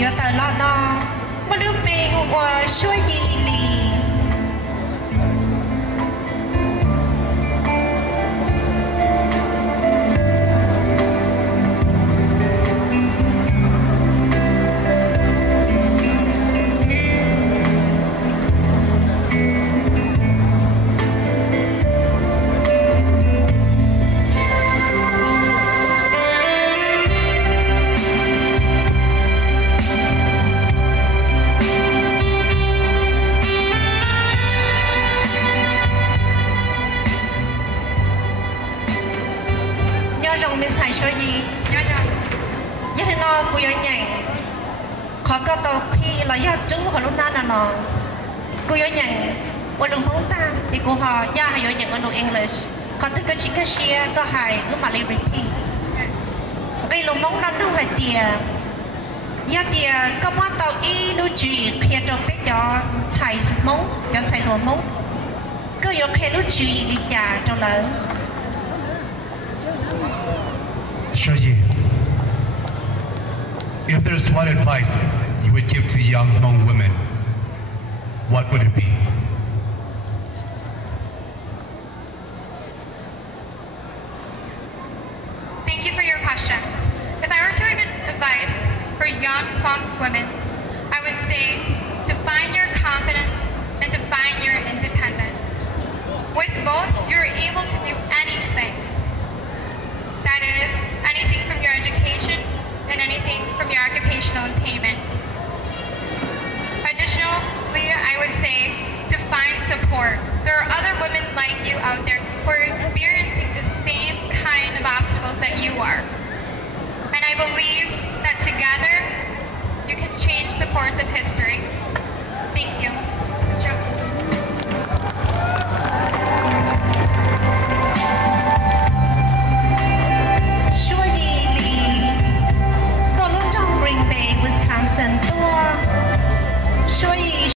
有的了呢，我都被我说一里。Rong bên sai số gì? Giờ thì nó cô ấy nhận khó có tàu khi là giờ trứng của lúc nào nó cô ấy nhận qua đường phong ta thì cô họ giờ hay nhận qua đường English còn thứ cái chính cái xe có hay cứ mà lên repeat đây là mong nó đúng là tiền giờ thì có bao tàu y nó chỉ khi trong cái cho xài móng cho xài đồ móng có giờ khi nó chỉ đi trả trong lớn Shoji, if there's one advice you would give to the young Hmong women, what would it be? Thank you for your question. If I were to give advice for young Hmong women, I would say to find your confidence and to find your independence. With both, you're able to do anything. That is, anything from your education and anything from your occupational attainment. Additionally, I would say to find support. There are other women like you out there who are experiencing the same kind of obstacles that you are. And I believe that together, you can change the course of history.